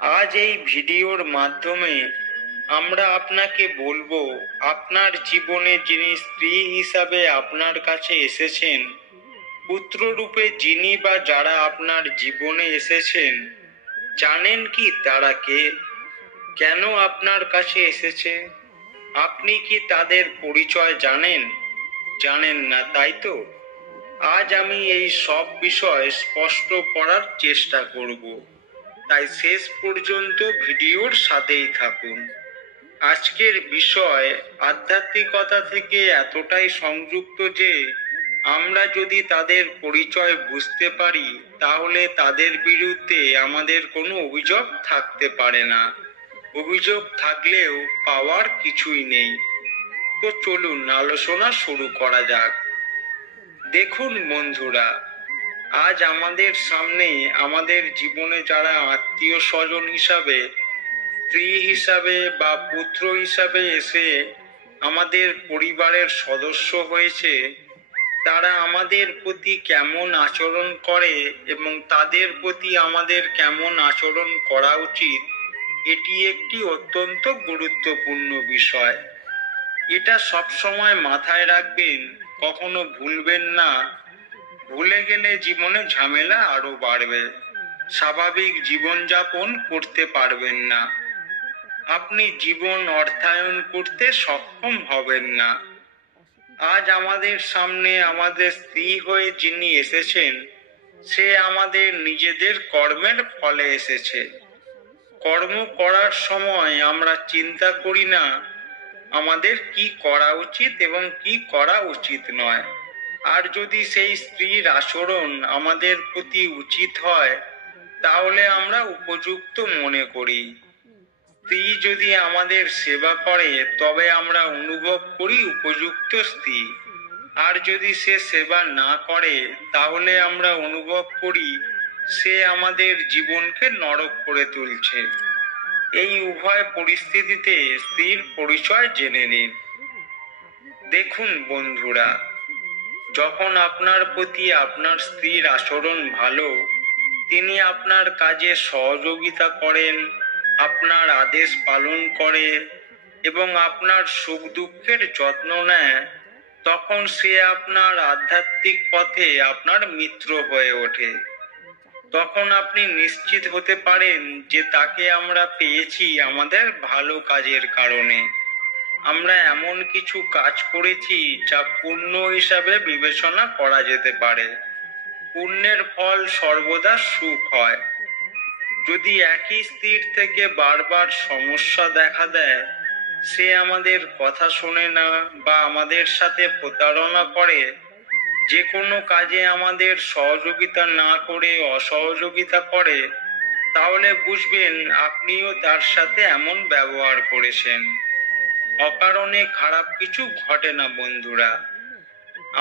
আজ এই ভিডিওর মাধ্যমে আমরা আপনাকে বলবো, আপনার জীবনে যিনি স্ত্রী হিসাবে আপনার কাছে এসেছেন, পুত্ররূপে যিনি বা যারা আপনার জীবনে এসেছেন, জানেন কি তারা কে, কেন আপনার কাছে এসেছে? আপনি কি তাদের পরিচয় জানেন? জানেন না, তাই তো? আজ আমি এই সব বিষয় স্পষ্ট করার চেষ্টা করব, তাই শেষ পর্যন্ত ভিডিওর সাথেই থাকুন। আজকের বিষয় আধ্যাত্মিকতা থেকে এতটাই সংযুক্ত যে আমরা যদি তাদের পরিচয় বুঝতে পারি, তাহলে তাদের বিরুদ্ধে আমাদের কোনো অভিযোগ থাকতে পারে না। অভিযোগ থাকলেও পাওয়ার কিছুই নেই। তো চলুন আলোচনা শুরু করা যাক। দেখুন বন্ধুরা, আজ আমাদের সামনে আমাদের জীবনে যারা আত্মীয় স্বজন হিসাবে, স্ত্রী হিসাবে বা পুত্র হিসাবে এসে আমাদের পরিবারের সদস্য হয়েছে, তারা আমাদের প্রতি কেমন আচরণ করে এবং তাদের প্রতি আমাদের কেমন আচরণ করা উচিত, এটি একটি অত্যন্ত গুরুত্বপূর্ণ বিষয়। এটা সবসময় মাথায় রাখবেন, কখনো ভুলবেন না। ভুলে গেলে জীবনে ঝামেলা আরো বাড়বে, স্বাভাবিক জীবনযাপন করতে পারবেন না, আপনি জীবন অর্থায়ন করতে সক্ষম হবেন না। আজ আমাদের সামনে আমাদের স্ত্রী হয়ে যিনি এসেছেন, সে আমাদের নিজেদের কর্মের ফলে এসেছে। কর্ম করার সময় আমরা চিন্তা করি না আমাদের কি করা উচিত এবং কি করা উচিত নয়। আর যদি সেই স্ত্রীর আচরণ আমাদের প্রতি উচিত হয়, তাহলে আমরা উপযুক্ত মনে করি। স্ত্রী যদি আমাদের সেবা করে, তবে আমরা অনুভব করি উপযুক্ত স্ত্রী। আর যদি সে সেবা না করে, তাহলে আমরা অনুভব করি সে আমাদের জীবনকে নরক করে তুলছে। এই উভয় পরিস্থিতিতে স্ত্রীর পরিচয় জেনে নিন। দেখুন বন্ধুরা, যখন আপনার প্রতি আপনার স্ত্রীর আচরণ ভালো, তিনি আপনার কাজে সহযোগিতা করেন, আপনার আদেশ পালন করে এবং আপনার সুখ দুঃখের যত্ন নেয়, তখন সে আপনার আধ্যাত্মিক পথে আপনার মিত্র হয়ে ওঠে। তখন আপনি নিশ্চিত হতে পারেন যে তাকে আমরা পেয়েছি আমাদের ভালো কাজের কারণে। আমরা এমন কিছু কাজ করেছি যা পুণ্য হিসাবে বিবেচনা করা যেতে পারে। পুণ্যের ফল সর্বদা সুখ হয়। যদি একই স্ত্রীর থেকে বারবার সমস্যা দেখা দেয়, সে আমাদের কথা শোনে না বা আমাদের সাথে প্রতারণা করে, যে কোনো কাজে আমাদের সহযোগিতা না করে অসহযোগিতা করে, তাহলে বুঝবেন আপনিও তার সাথে এমন ব্যবহার করেছেন। অকারণে খারাপ কিছু ঘটে না বন্ধুরা।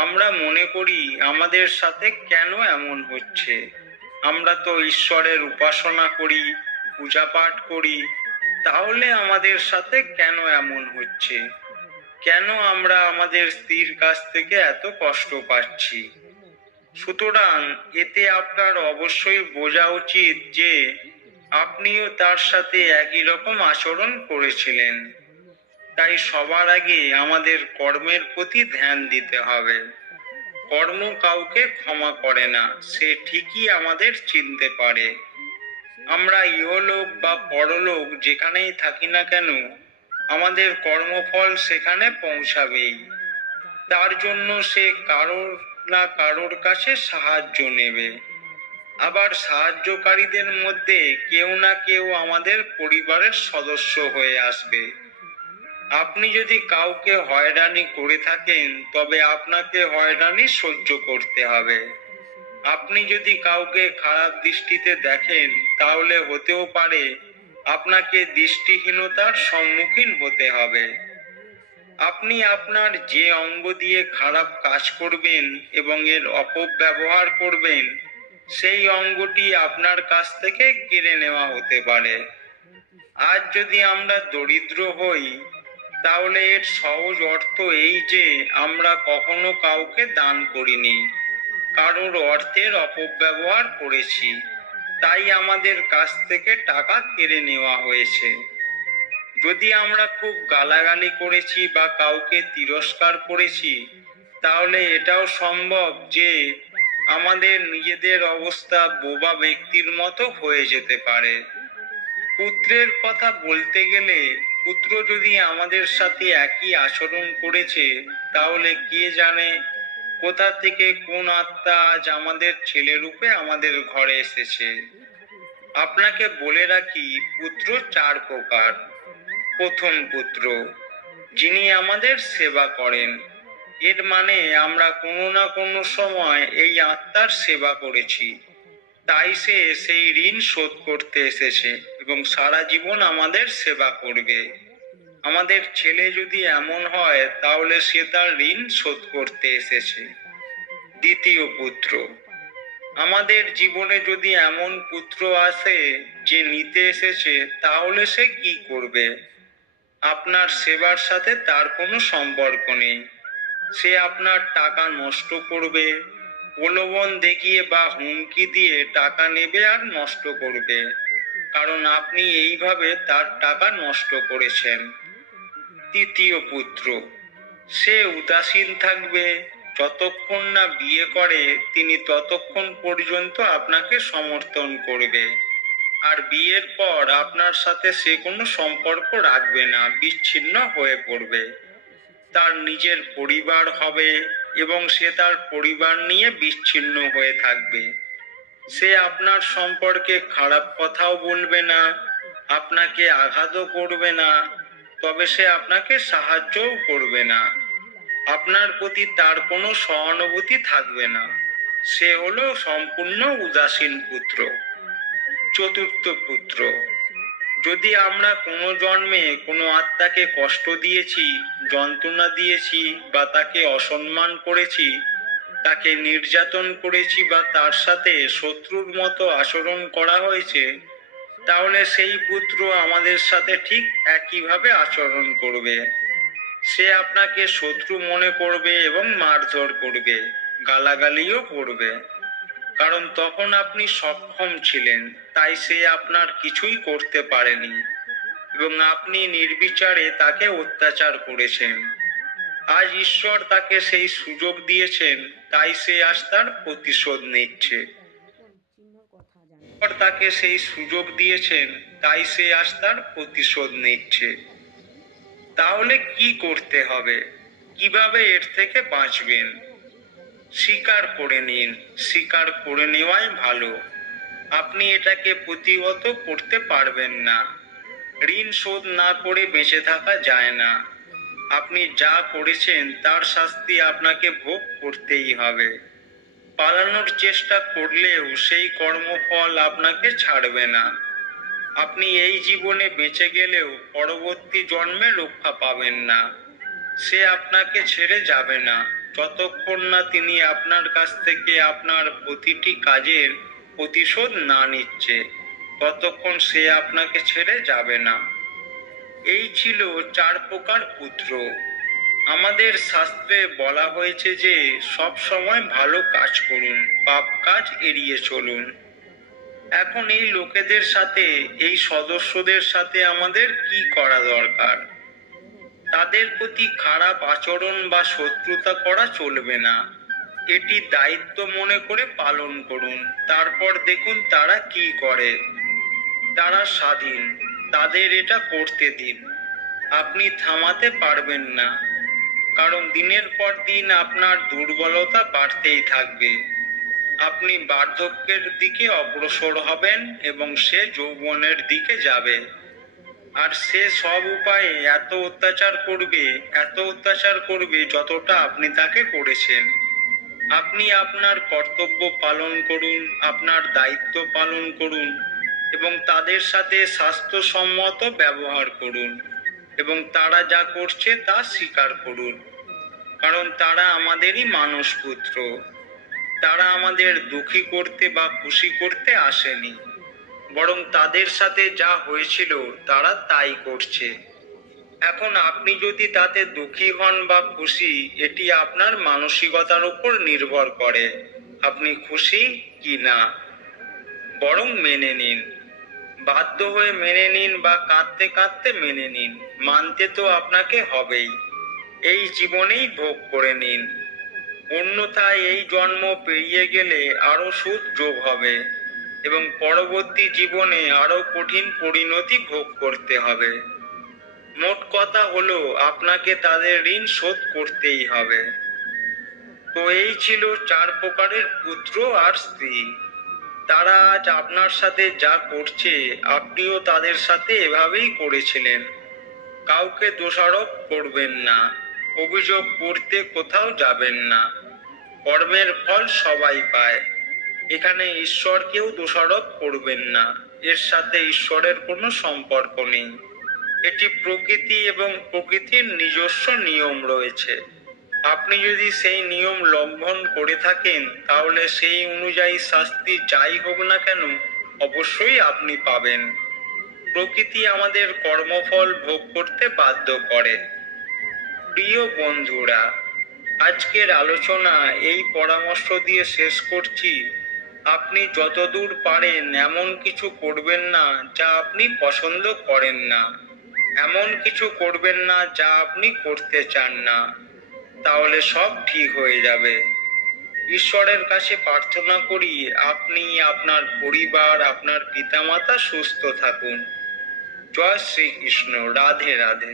আমরা মনে করি আমাদের সাথে কেন এমন হচ্ছে, আমরা তো ঈশ্বরের উপাসনা করি, পূজা পাঠ করি, তাহলে আমাদের সাথে কেন এমন হচ্ছে? কেন আমরা আমাদের স্ত্রীর কাছ থেকে এত কষ্ট পাচ্ছি? সুতরাং এতে আপনার অবশ্যই বোঝা উচিত যে আপনিও তার সাথে একই রকম আচরণ করেছিলেন। তাই সবার আগে আমাদের কর্মের প্রতি ধ্যান দিতে হবে। কর্ম কাউকে ক্ষমা করে না, সে ঠিকই আমাদের চিনতে পারে। আমরা ইহলোক বা পরলোক যেখানেই থাকি না কেন, আমাদের কর্মফল সেখানে পৌঁছাবেই। তার জন্য সে কারোর না কারোর কাছে সাহায্য নেবে। আবার সাহায্যকারীদের মধ্যে কেউ না কেউ আমাদের পরিবারের সদস্য হয়ে আসবে। আপনি যদি কাউকে হয়রানি করে থাকেন, তবে আপনাকে হয়রানি সহ্য করতে হবে। আপনি যদি কাউকে খারাপ দৃষ্টিতে দেখেন, তাহলে হতেও পারে আপনাকে দৃষ্টিহীনতার সম্মুখীন হতে হবে। আপনি আপনার যে অঙ্গ দিয়ে খারাপ কাজ করবেন এবং এর অপব্যবহার করবেন, সেই অঙ্গটি আপনার কাছ থেকে কেড়ে নেওয়া হতে পারে। আজ যদি আমরা দরিদ্র হই, তাহলে এর সহজ অর্থ এই যে আমরা কখনো কাউকে দান করিনি, কারোর অর্থের অপব্যবহার করেছি। তাই আমাদের কাছ থেকে টাকা কেড়ে নেওয়া হয়েছে। যদি আমরা খুব গালাগালি করেছি বা কাউকে তিরস্কার করেছি, তাহলে এটাও সম্ভব যে আমাদের নিজেদের অবস্থা বোবা ব্যক্তির মতো হয়ে যেতে পারে। পুত্রের কথা বলতে গেলে, পুত্র যদি আমাদের সাথে একই আচরণ করেছে, তাহলে কে জানে কোথা থেকে কোন আত্মা আজ আমাদের ছেলেরূপে আমাদের ঘরে এসেছে। আপনাকে বলে রাখি, পুত্র 4 প্রকার। প্রথম পুত্র, যিনি আমাদের সেবা করেন। এর মানে আমরা কোনো না কোনো সময় এই আত্মার সেবা করেছি, তাই সে সেই ঋণ শোধ করতে এসেছে এবং সারা জীবন আমাদের সেবা করবে। আমাদের ছেলে যদি এমন হয়, তাহলে সে তার ঋণ শোধ করতে এসেছে। দ্বিতীয় পুত্র, আমাদের জীবনে যদি এমন পুত্র আসে যে নিতে এসেছে, তাহলে সে কি করবে? আপনার সেবার সাথে তার কোনো সম্পর্ক নেই। সে আপনার টাকা নষ্ট করবে, প্রলোভন দেখিয়ে বা হুমকি দিয়ে টাকা নেবে আর নষ্ট করবে, কারণ আপনি এইভাবে তার টাকা নষ্ট করেছেন। তৃতীয় পুত্র, সে উদাসীন থাকবে। যতক্ষণ না বিয়ে করে, তিনি ততক্ষণ পর্যন্ত আপনাকে সমর্থন করবে, আর বিয়ের পর আপনার সাথে সে কোনো সম্পর্ক রাখবে না, বিচ্ছিন্ন হয়ে পড়বে। তার নিজের পরিবার হবে এবং সে তার পরিবার নিয়ে বিচ্ছিন্ন হয়ে থাকবে। সে আপনার সম্পর্কে খারাপ কথাও বলবে না, আপনাকে আঘাতও করবে না, তবে সে আপনাকে সাহায্যও করবে না। আপনার প্রতি তার কোনো সহানুভূতি থাকবে না। সে হলো সম্পূর্ণ উদাসীন পুত্র। চতুর্থ পুত্র, যদি আমরা কোনো জন্মে কোনো আত্মাকে কষ্ট দিয়েছি, যন্ত্রণা দিয়েছি বা তাকে অসম্মান করেছি, তাকে নির্যাতন করেছি বা তার সাথে শত্রুর মতো আচরণ করা হয়েছে, তাহলে সেই পুত্র আমাদের সাথে ঠিক একইভাবে আচরণ করবে। সে আপনাকে শত্রু মনে করবে এবং মারধর করবে, গালাগালিও করবে, কারণ তখন আপনি সক্ষম ছিলেন, তাই সে আপনার কিছুই করতে পারেনি এবং আপনি নির্বিচারে তাকে অত্যাচার করেছেন। আজ ঈশ্বর তাকে সেই সুযোগ দিয়েছেন, তাই সে আজ তার প্রতিশোধ নিচ্ছে। তাকে সেই সুযোগ দিয়েছেন, তাই সে আজ তার প্রতিশোধ নিচ্ছে। তাহলে কি করতে হবে? কিভাবে এর থেকে বাঁচবেন? স্বীকার করে নিন। স্বীকার করে নেওয়াই ভালো। আপনি এটাকে প্রতিহত করতে পারবেন না। ঋণ শোধ না করে বেঁচে থাকা যায় না। আপনি যা করেছেন তার শাস্তি আপনাকে ভোগ করতেই হবে। পালানোর চেষ্টা করলেও সেই কর্মফল আপনাকে ছাড়বে না। আপনি এই জীবনে বেঁচে গেলেও পরবর্তী জন্মে রক্ষা পাবেন না। সে আপনাকে ছেড়ে যাবে না, যতক্ষণ না তিনি আপনার কাছ থেকে আপনার প্রতিটি কাজের প্রতিশোধ না নিচ্ছে, ততক্ষণ সে আপনাকে ছেড়ে যাবে না। এই ছিল 4 প্রকার পুত্র। আমাদের শাস্ত্রে বলা হয়েছে যে সব সময় ভালো কাজ করুন, পাপ কাজ এড়িয়ে চলুন। এখন এই লোকেদের সাথে, এই সদস্যদের সাথে আমাদের কি করা দরকার? তাদের প্রতি খারাপ আচরণ বা শত্রুতা করা চলবে না। এটি দায়িত্ব মনে করে পালন করুন। তারপর দেখুন তারা কি করে। তারা স্বাধীন, তাদের এটা করতে দিন। আপনি থামাতে পারবেন না, কারণ দিনের পর দিন আপনার দুর্বলতা বাড়তেই থাকবে। আপনি বার্ধক্যের দিকে অগ্রসর হবেন এবং সে যৌবনের দিকে যাবে। আর সে সব উপায়ে এত অত্যাচার করবে যতটা আপনি তাকে করেছেন। আপনি আপনার কর্তব্য পালন করুন, আপনার দায়িত্ব পালন করুন এবং তাদের সাথে স্বাস্থ্যসম্মত ব্যবহার করুন এবং তারা যা করছে তা স্বীকার করুন, কারণ তারা আমাদেরই মানসপুত্র। তারা আমাদের দুঃখী করতে বা খুশি করতে আসেনি, বরং তাদের সাথে যা হয়েছিল তারা তাই করছে। এখন আপনি যদি তাতে দুঃখী হন বা খুশি, এটি আপনার মানসিকতার উপর নির্ভর করে, আপনি খুশি কি না। বরং মেনে নিন। বাধ্য হয়ে মেনে নিন বা কাঁদতে কাঁদতে মেনে নিন, মানতে তো আপনাকে হবেই। এই জীবনেই ভোগ করে নিন, অন্যথায় এই জন্ম পেরিয়ে গেলে আরো সুখ যোগ হবে এবং পরবর্তী জীবনে আরো কঠিন পরিণতি ভোগ করতে হবে। মোট কথা হলো, আপনাকে তাদের ঋণ শোধ করতেই হবে। তো এই ছিল 4 প্রকারের পুত্র আর স্ত্রী। তারা আজ আপনার সাথে যা করছে, আপনিও তাদের সাথে এভাবেই করেছিলেন। কাউকে দোষারোপ করবেন না, অভিযোগ করতে কোথাও যাবেন না। কর্মের ফল সবাই পায়। এখানে ঈশ্বরকেও দোষারোপ করবেন না, এর সাথে ঈশ্বরের কোনো সম্পর্ক নেই। এটি প্রকৃতি এবং প্রকৃতির নিজস্ব নিয়ম রয়েছে। আপনি যদি সেই নিয়ম লঙ্ঘন করে থাকেন, তাহলে সেই অনুযায়ী শাস্তি যাই হোক না কেন, অবশ্যই আপনি পাবেন। প্রকৃতি আমাদের কর্মফল ভোগ করতে বাধ্য করে। প্রিয় বন্ধুরা, আজকের আলোচনা এই পরামর্শ দিয়ে শেষ করছি। আপনি যতদূর পারেন এমন কিছু করবেন না যা আপনি পছন্দ করেন না, এমন কিছু করবেন না যা আপনি করতে চান না, তাহলে সব ঠিক হয়ে যাবে। ঈশ্বরের কাছে প্রার্থনা করি আপনি, আপনার পরিবার, আপনার পিতামাতা সুস্থ থাকুন। জয় শ্রীকৃষ্ণ। রাধে রাধে।